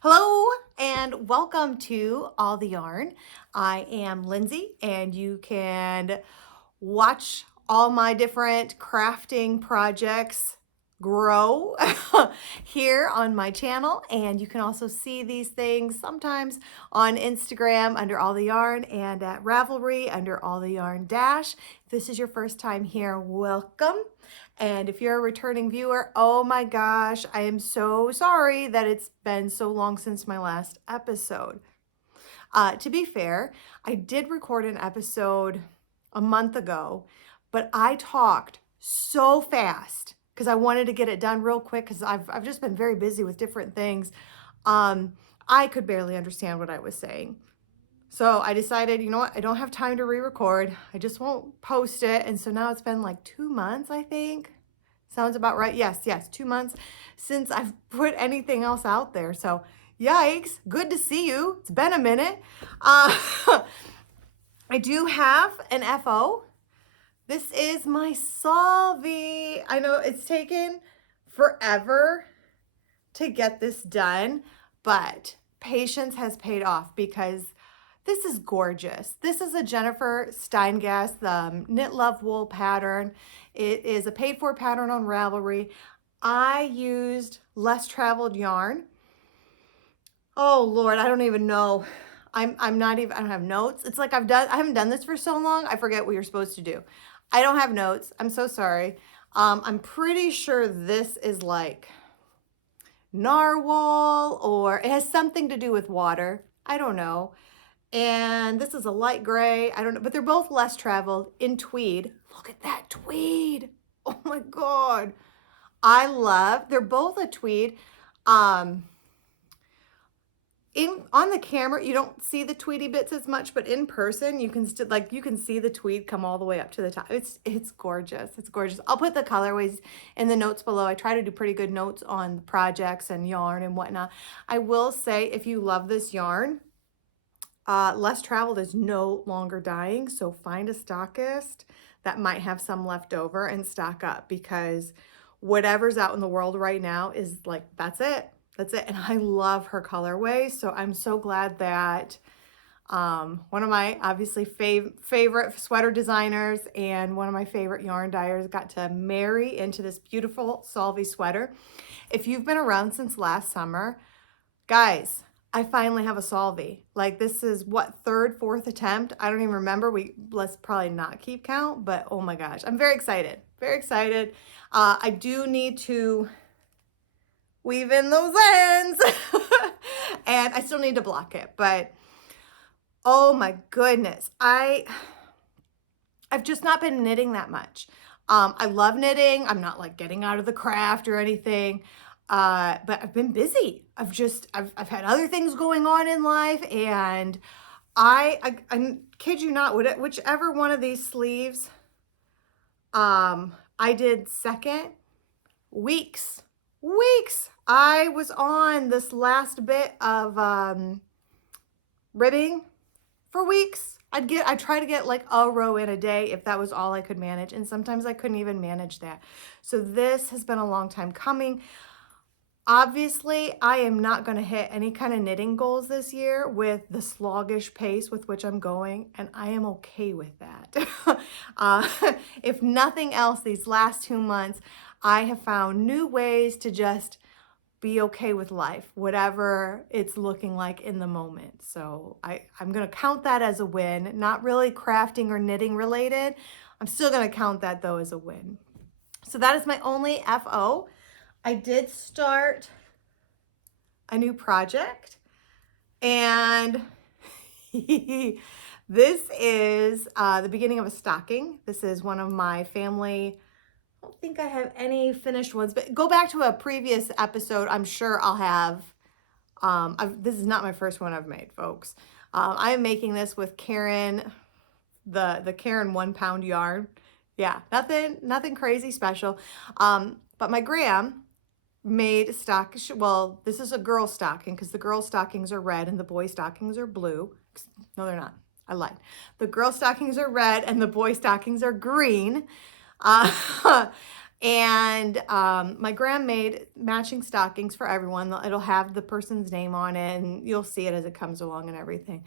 Hello and welcome to All the Yarn. I am Lindsay and you can watch all my different crafting projects grow here on my channel, and you can also see these things sometimes on Instagram under All the Yarn and at Ravelry under All the Yarn Dash. If this is your first time here, welcome. And if you're a returning viewer, oh my gosh, I am so sorry that it's been so long since my last episode. To be fair, I did record an episode a month ago, but I talked so fast because I wanted to get it done real quick because I've just been very busy with different things. I could barely understand what I was saying. So I decided, you know what, I don't have time to re-record. I just won't post it. And so now it's been like 2 months, I think. Sounds about right. Yes, 2 months since I've put anything else out there. So yikes, good to see you. It's been a minute. I do have an FO. This is my Solvi. I know it's taken forever to get this done, but patience has paid off because this is gorgeous. This is a Jennifer Steingass, the Knit Love Wool pattern. It is a paid for pattern on Ravelry. I used less traveled yarn. Oh Lord, I don't even know. I'm not even, I don't have notes. It's like I haven't done this for so long, I forget what you're supposed to do. I don't have notes. I'm so sorry. I'm pretty sure this is like narwhal, or it has something to do with water. I don't know. And this is a light gray. I don't know, but they're both less traveled in tweed. Look at that tweed. Oh my God. They're both a tweed. On the camera, you don't see the tweedy bits as much, but in person, you can still, like, you can see the tweed come all the way up to the top. It's gorgeous. It's gorgeous. I'll put the colorways in the notes below. I try to do pretty good notes on projects and yarn and whatnot. I will say, if you love this yarn, less traveled is no longer dying. So find a stockist that might have some left over and stock up, because whatever's out in the world right now is like, that's it. That's it. And I love her colorway. So I'm so glad that one of my obviously favorite sweater designers and one of my favorite yarn dyers got to marry into this beautiful Solvi sweater. If you've been around since last summer, guys, I finally have a Solvi. Like, this is what, third, fourth attempt? I don't even remember. Let's probably not keep count, but oh my gosh, I'm very excited. Very excited. I do need to weave in those ends and I still need to block it, but oh my goodness, I've just not been knitting that much. I love knitting. I'm not like getting out of the craft or anything, but I've been busy. I've had other things going on in life, and I kid you not, whichever one of these sleeves I did second, weeks. I was on this last bit of ribbing for weeks. I'd try to get like a row in a day if that was all I could manage, and sometimes I couldn't even manage that. So this has been a long time coming. Obviously, I am not going to hit any kind of knitting goals this year with the sluggish pace with which I'm going, and I am okay with that. If nothing else, these last 2 months, I have found new ways to just be okay with life, whatever it's looking like in the moment. So I'm going to count that as a win. Not really crafting or knitting related. I'm still going to count that though as a win. So that is my only FO. I did start a new project, and this is the beginning of a stocking. This is one of my family. I don't think I have any finished ones, but go back to a previous episode. I'm sure I'll have, this is not my first one I've made, folks. I am making this with Canon, the Canon 1 pound yarn. Yeah, nothing crazy special. But my gram made well, this is a girl stocking because the girl stockings are red and the boy stockings are blue. No, they're not. I lied. The girl stockings are red and the boy stockings are green. And my gram made matching stockings for everyone. It'll have the person's name on it, and you'll see it as it comes along and everything.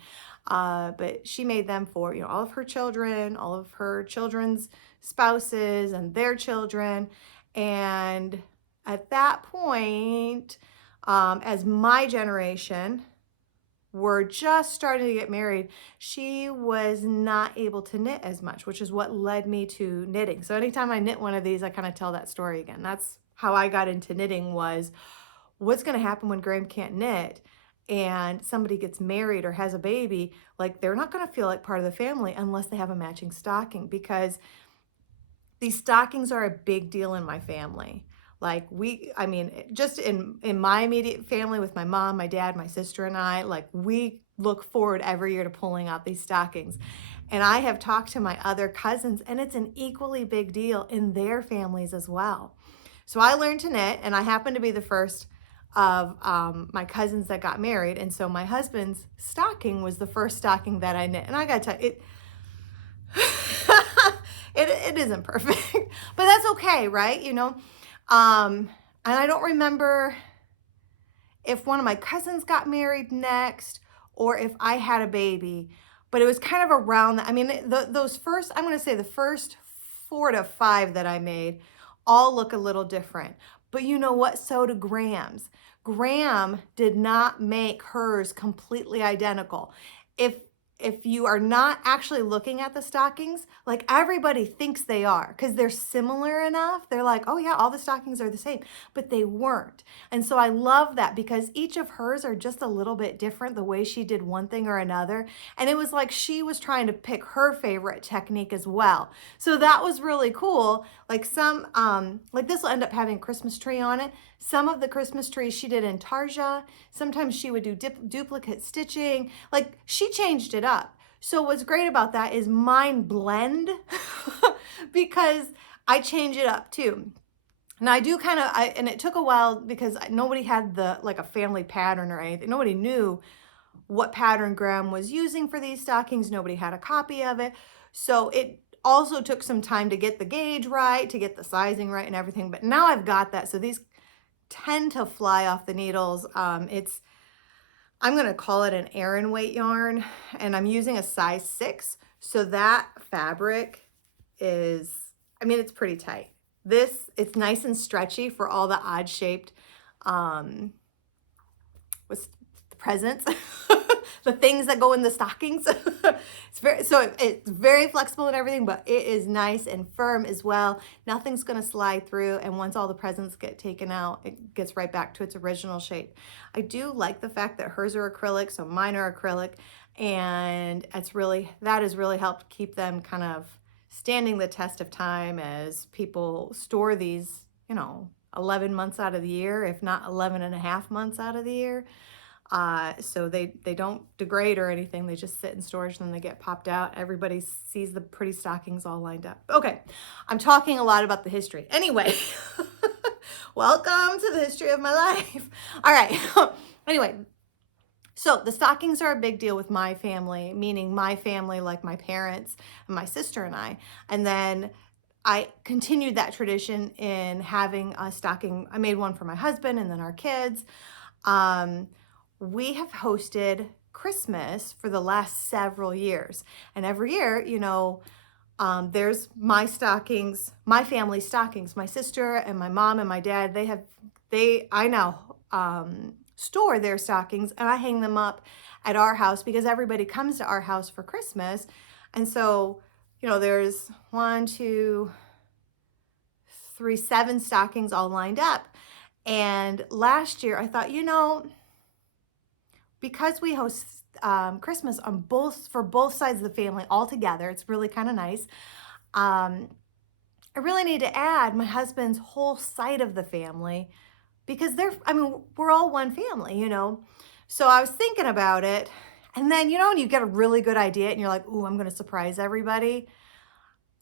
But she made them for, all of her children, all of her children's spouses and their children. And at that point, as my generation were just starting to get married, she was not able to knit as much, which is what led me to knitting. So anytime I knit one of these, I kind of tell that story again. That's how I got into knitting, was what's going to happen when Graham can't knit and somebody gets married or has a baby. Like, they're not going to feel like part of the family unless they have a matching stocking, because these stockings are a big deal in my family. Like, just in my immediate family with my mom, my dad, my sister, and I, like, we look forward every year to pulling out these stockings. And I have talked to my other cousins, and it's an equally big deal in their families as well. So I learned to knit, and I happened to be the first of my cousins that got married. And so my husband's stocking was the first stocking that I knit. And I got to tell you, it isn't perfect, but that's okay, right? And I don't remember if one of my cousins got married next or if I had a baby, but it was kind of around that. I mean, those first, I'm going to say the first 4 to 5 that I made all look a little different. But you know what? So do Graham's. Graham did not make hers completely identical. If you are not actually looking at the stockings, like, everybody thinks they are because they're similar enough. They're like, oh yeah, all the stockings are the same, but they weren't. And so I love that, because each of hers are just a little bit different, the way she did one thing or another. And it was like she was trying to pick her favorite technique as well. So that was really cool. Like, some, like, this will end up having a Christmas tree on it. Some of the Christmas trees she did in tarja. Sometimes she would do duplicate stitching. Like, she changed it up. So what's great about that is mine blend because I change it up too. And I do kind of, and it took a while because nobody had like a family pattern or anything. Nobody knew what pattern Graham was using for these stockings. Nobody had a copy of it. So it also took some time to get the gauge right, to get the sizing right and everything. But now I've got that. So these tend to fly off the needles. I'm going to call it an Yern weight yarn, and I'm using a size 6. So that fabric is, it's pretty tight. It's nice and stretchy for all the odd shaped, what's the presents, the things that go in the stockings. It's very flexible and everything, but it is nice and firm as well. Nothing's going to slide through, and once all the presents get taken out, it gets right back to its original shape. I do like the fact that hers are acrylic, so mine are acrylic, and that has really helped keep them kind of standing the test of time as people store these, 11 months out of the year, if not 11 and a half months out of the year. So they don't degrade or anything. They just sit in storage and then they get popped out. Everybody sees the pretty stockings all lined up. Okay, I'm talking a lot about the history. Anyway, welcome to the history of my life. All right. Anyway, so the stockings are a big deal with my family, meaning my family, like my parents and my sister and I. And then I continued that tradition in having a stocking. I made one for my husband and then our kids. We have hosted Christmas for the last several years. And every year, there's my stockings, my family stockings, my sister and my mom and my dad, I now store their stockings, and I hang them up at our house because everybody comes to our house for Christmas. And so, there's 1, 2, 3, 7 stockings all lined up. And last year I thought, because we host Christmas for both sides of the family all together, it's really kind of nice. I really need to add my husband's whole side of the family because we're all one family, So I was thinking about it, and then, when you get a really good idea and you're like, ooh, I'm going to surprise everybody.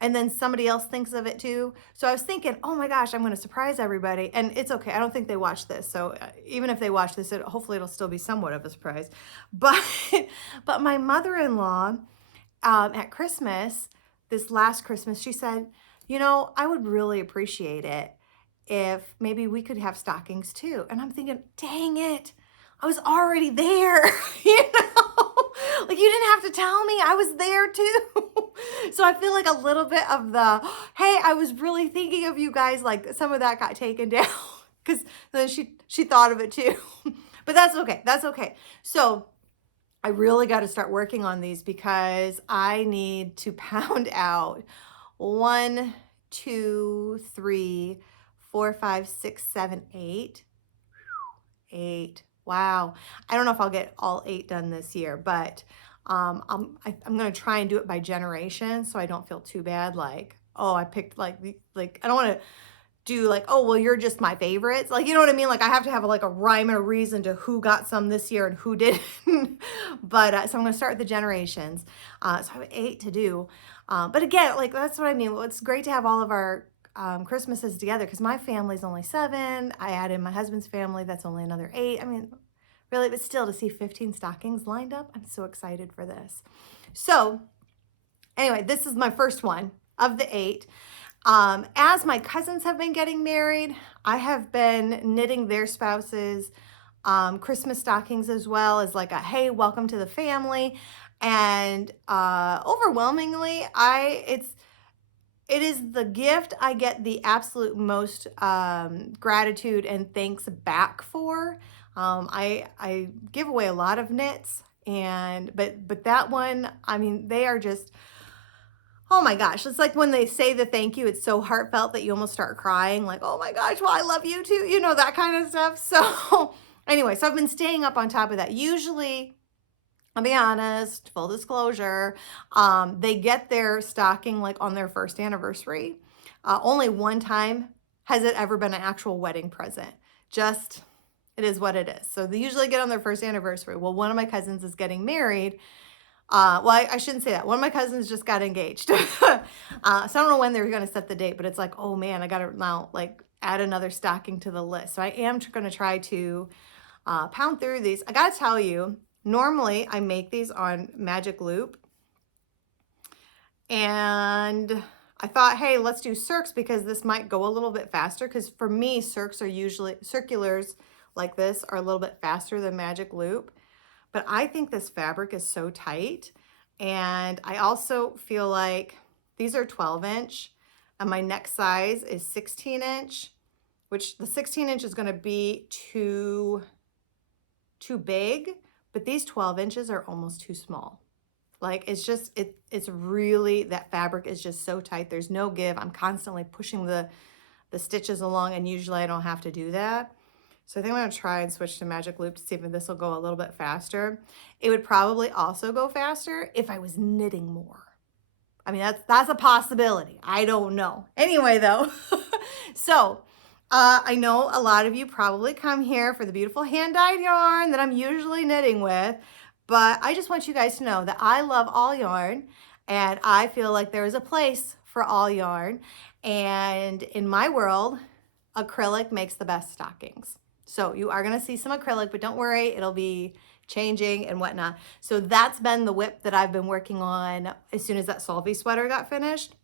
And then somebody else thinks of it too. So I was thinking, oh my gosh, I'm going to surprise everybody. And it's okay. I don't think they watch this. So even if they watch this, hopefully it'll still be somewhat of a surprise. But my mother-in-law at Christmas, this last Christmas, she said, I would really appreciate it if maybe we could have stockings too. And I'm thinking, dang it, I was already there, like you didn't have to tell me, I was there too. So I feel like a little bit of the, hey, I was really thinking of you guys, like some of that got taken down because then she thought of it too. But that's okay. That's okay. So I really got to start working on these because I need to pound out 1, 2, 3, 4, 5, 6, 7, 8. 8. Wow. I don't know if I'll get all 8 done this year, but I'm going to try and do it by generation so I don't feel too bad. Like, oh, I picked like I don't want to do like, oh, well, you're just my favorites. Like, you know what I mean? Like I have to have like a rhyme and a reason to who got some this year and who didn't. But so I'm going to start with the generations. So I have 8 to do. But again, like that's what I mean. Well, it's great to have all of our Christmases together because my family's only 7. I added my husband's family. That's only another 8. I mean, really, but still to see 15 stockings lined up, I'm so excited for this. So anyway, this is my first one of the 8. As my cousins have been getting married, I have been knitting their spouses Christmas stockings as well as like a, hey, welcome to the family. And overwhelmingly, it is the gift I get the absolute most gratitude and thanks back for. I give away a lot of knits, but that one, I mean, they are just, oh my gosh, it's like when they say the thank you, it's so heartfelt that you almost start crying, like, oh my gosh, well, I love you too, that kind of stuff. So anyway, so I've been staying up on top of that. Usually, I'll be honest, full disclosure, they get their stocking like on their first anniversary. Only one time has it ever been an actual wedding present. Just, it is what it is. So they usually get on their first anniversary. Well, one of my cousins is getting married. Well, I shouldn't say that. One of my cousins just got engaged. So I don't know when they're going to set the date, but it's like, oh man, I got to now like add another stocking to the list. So I am going to try to pound through these. I got to tell you, normally I make these on magic loop. And I thought, hey, let's do circs because this might go a little bit faster. Because for me, circs are usually, circulars like this are a little bit faster than magic loop. But I think this fabric is so tight. And I also feel like these are 12-inch and my neck size is 16-inch, which the 16-inch is going to be too big, but these 12 inches are almost too small. Like it's just, it's really, that fabric is just so tight. There's no give. I'm constantly pushing the stitches along and usually I don't have to do that. So I think I'm going to try and switch to magic loop to see if this will go a little bit faster. It would probably also go faster if I was knitting more. I mean, that's a possibility. I don't know. Anyway, though, so I know a lot of you probably come here for the beautiful hand-dyed yarn that I'm usually knitting with, but I just want you guys to know that I love all yarn and I feel like there is a place for all yarn. And in my world, acrylic makes the best stockings. So you are going to see some acrylic, but don't worry, it'll be changing and whatnot. So that's been the whip that I've been working on as soon as that Solvi sweater got finished.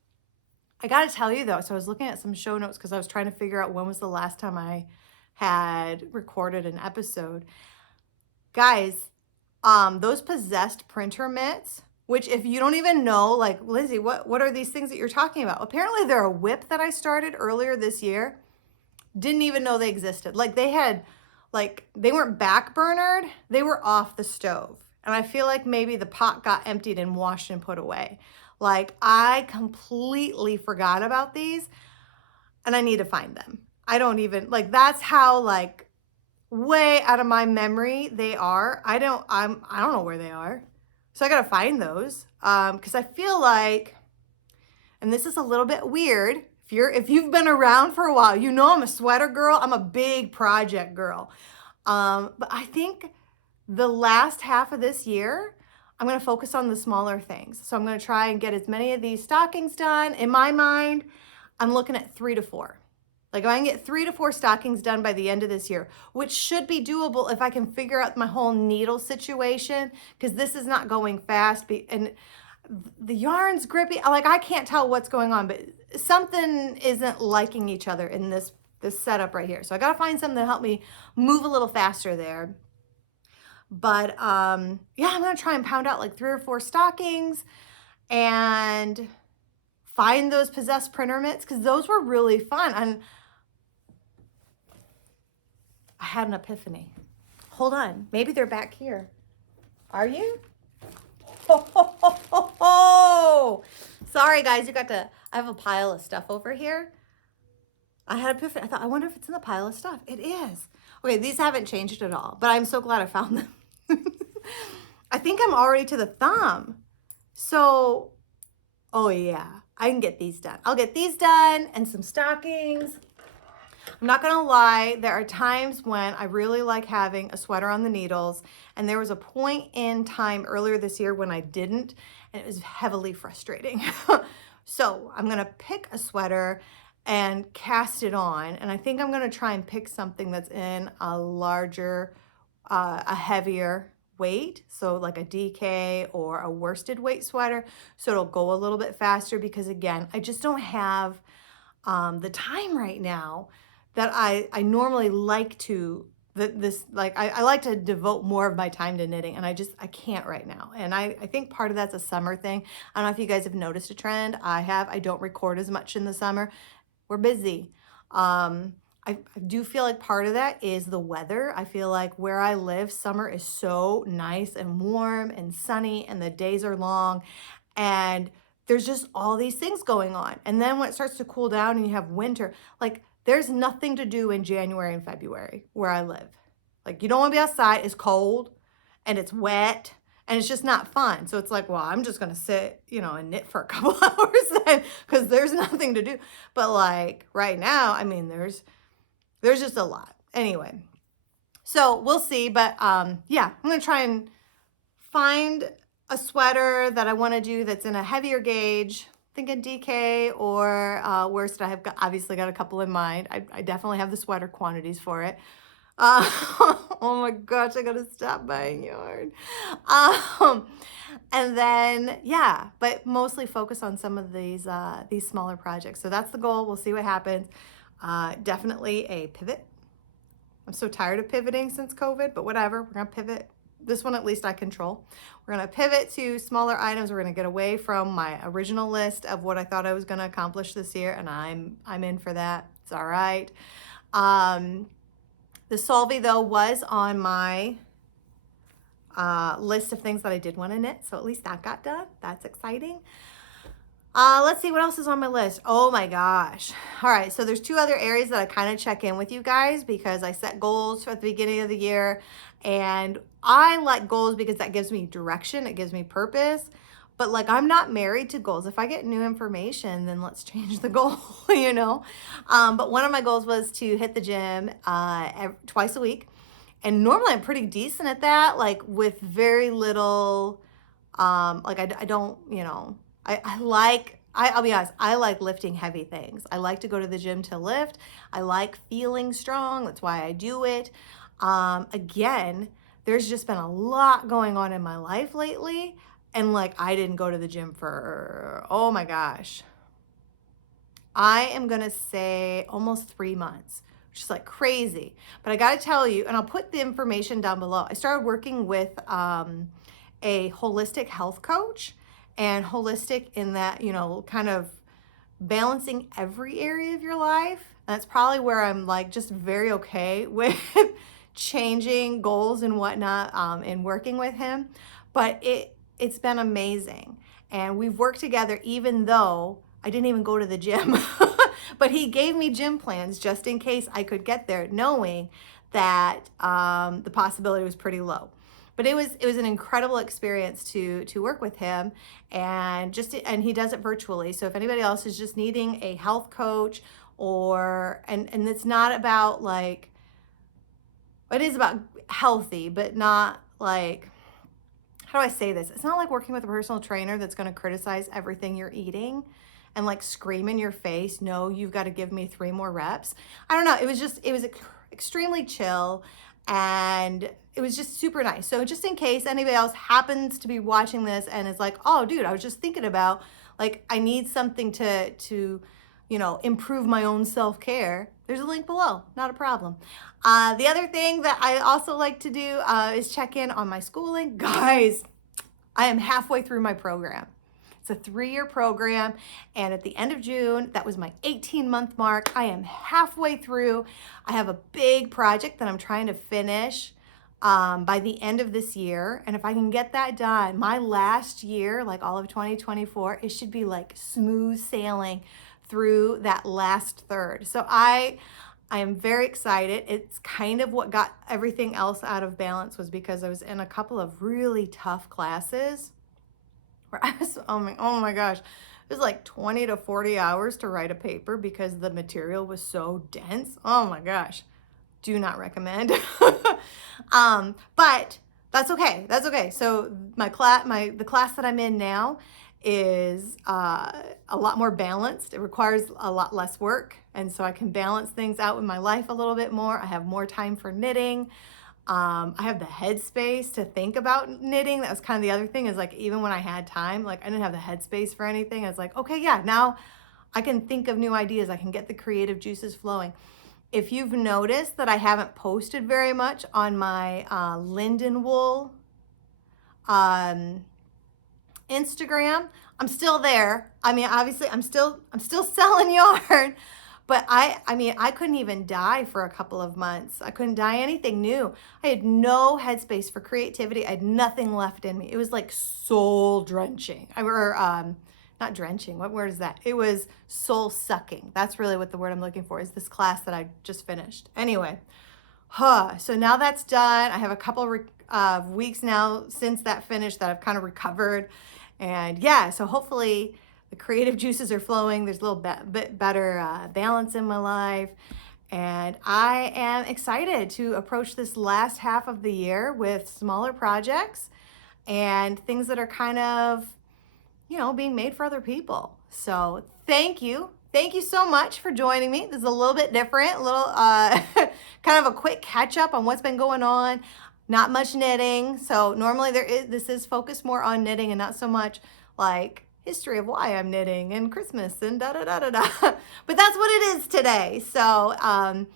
I got to tell you though, so I was looking at some show notes because I was trying to figure out when was the last time I had recorded an episode. Guys, those possessed printer mitts, which if you don't even know, like, Lizzie, what are these things that you're talking about? Apparently they're a whip that I started earlier this year. Didn't even know they existed. Like they weren't back burnered, they were off the stove. And I feel like maybe the pot got emptied and washed and put away. Like I completely forgot about these and I need to find them. I don't even, like that's how like way out of my memory they are. I don't know where they are. So I got to find those. Cause I feel like, and this is a little bit weird, if you've been around for a while, I'm a sweater girl. I'm a big project girl. But I think the last half of this year, I'm going to focus on the smaller things. So I'm going to try and get as many of these stockings done. In my mind, I'm looking at 3 to 4. Like if I can get 3 to 4 stockings done by the end of this year, which should be doable if I can figure out my whole needle situation, because this is not going fast. And the yarn's grippy. Like, I can't tell what's going on, but something isn't liking each other in this setup right here. So I got to find something to help me move a little faster there. But yeah, I'm going to try and pound out like 3 or 4 stockings and find those possessed printer mitts, because those were really fun. And I had an epiphany. Hold on. Maybe they're back here. Are you? Ho, ho, ho, ho, ho. Sorry, guys. I have a pile of stuff over here. I had an epiphany. I thought, I wonder if it's in the pile of stuff. It is. Okay, these haven't changed at all, but I'm so glad I found them. I think I'm already to the thumb. So, oh yeah, I can get these done. I'll get these done and some stockings. I'm not gonna lie, there are times when I really like having a sweater on the needles, and there was a point in time earlier this year when I didn't, and it was heavily frustrating. So I'm gonna pick a sweater and cast it on, and I think I'm gonna try and pick something that's in a larger, a heavier weight, so like a DK or a worsted weight sweater, so it'll go a little bit faster, because again, I just don't have the time right now that I normally like to, I like to devote more of my time to knitting, and I can't right now. And I think part of that's a summer thing. I don't know if you guys have noticed a trend. I don't record as much in the summer. We're busy. I do feel like part of that is the weather. I feel like where I live, summer is so nice and warm and sunny, and the days are long, and there's just all these things going on. And then when it starts to cool down and you have winter, like, there's nothing to do in January and February where I live. Like, you don't want to be outside. It's cold and it's wet and it's just not fun. So it's like, well, I'm just going to sit, and knit for a couple hours then, because there's nothing to do. But like right now, I mean, there's just a lot. Anyway, so we'll see. But yeah, I'm going to try and find a sweater that I want to do that's in a heavier gauge, thinking DK or worsted. I have obviously got a couple in mind. I definitely have the sweater quantities for it. Oh my gosh, I gotta stop buying yarn. And then, yeah, but mostly focus on some of these smaller projects. So that's the goal. We'll see what happens. Definitely a pivot. I'm so tired of pivoting since COVID, but whatever, we're gonna pivot. This one, at least I control. We're gonna pivot to smaller items. We're gonna get away from my original list of what I thought I was gonna accomplish this year, and I'm in for that. It's all right. The Solvi, though, was on my list of things that I did want to knit, so at least that got done. That's exciting. Let's see what else is on my list. Oh my gosh. All right, so there's 2 other areas that I kind of check in with you guys, because I set goals at the beginning of the year, and I like goals because that gives me direction, it gives me purpose. But like, I'm not married to goals. If I get new information, then let's change the goal, But one of my goals was to hit the gym twice a week. And normally I'm pretty decent at that, like with very little, like I don't, I'll be honest, I like lifting heavy things. I like to go to the gym to lift. I like feeling strong. That's why I do it. Again, there's just been a lot going on in my life lately. And like, I didn't go to the gym for, oh my gosh, I am going to say almost 3 months, which is like crazy. But I got to tell you, and I'll put the information down below. I started working with a holistic health coach, and holistic in that, kind of balancing every area of your life. And that's probably where I'm like just very okay with changing goals and whatnot and working with him. But it's been amazing. And we've worked together even though I didn't even go to the gym. But he gave me gym plans just in case I could get there, knowing that the possibility was pretty low. But it was an incredible experience to work with him, and he does it virtually. So if anybody else is just needing a health coach, and it's not about like, it is about healthy, but not like, how do I say this? It's not like working with a personal trainer that's going to criticize everything you're eating and like scream in your face, no, you've got to give me 3 more reps. I don't know. It was extremely chill. and it was just super nice. So just in case anybody else happens to be watching this and is like, oh dude, I was just thinking about, like, I need something to improve my own self-care, there's a link below, not a problem. The other thing that I also like to do is check in on my schooling. Guys, I am halfway through my program. It's a 3-year program, and at the end of June, that was my 18-month mark. I am halfway through. I have a big project that I'm trying to finish by the end of this year, and if I can get that done, my last year, like all of 2024, it should be like smooth sailing through that last third. So I am very excited. It's kind of what got everything else out of balance, was because I was in a couple of really tough classes where I was, oh my gosh, it was like 20 to 40 hours to write a paper because the material was so dense. Oh my gosh, do not recommend. But that's okay. That's okay. So the class that I'm in now is a lot more balanced. It requires a lot less work, and so I can balance things out with my life a little bit more. I have more time for knitting. I have the headspace to think about knitting. That was kind of the other thing, is like, even when I had time, like I didn't have the headspace for anything. I was like, okay, yeah, now I can think of new ideas. I can get the creative juices flowing. If you've noticed that I haven't posted very much on my linden wool Instagram, I'm still there. I mean, obviously I'm still selling yarn, but I couldn't even dye for a couple of months. I couldn't dye anything new. I had no headspace for creativity. I had nothing left in me. It was like soul drenching. Not drenching. What word is that? It was soul sucking. That's really what the word I'm looking for, is this class that I just finished. Anyway, so now that's done. I have a couple of weeks now since that finished that I've kind of recovered. And yeah, so hopefully the creative juices are flowing. There's a little bit better balance in my life. And I am excited to approach this last half of the year with smaller projects and things that are kind of, being made for other people. So thank you. Thank you so much for joining me. This is a little bit different, a little kind of a quick catch up on what's been going on. Not much knitting. So normally this is focused more on knitting and not so much like history of why I'm knitting and Christmas and da da da da da. But that's what it is today. So I'm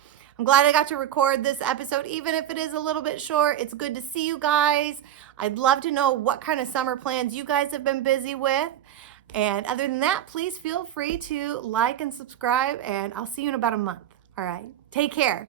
glad I got to record this episode, even if it is a little bit short. It's good to see you guys. I'd love to know what kind of summer plans you guys have been busy with. And other than that, please feel free to like and subscribe, and I'll see you in about a month. All right, take care.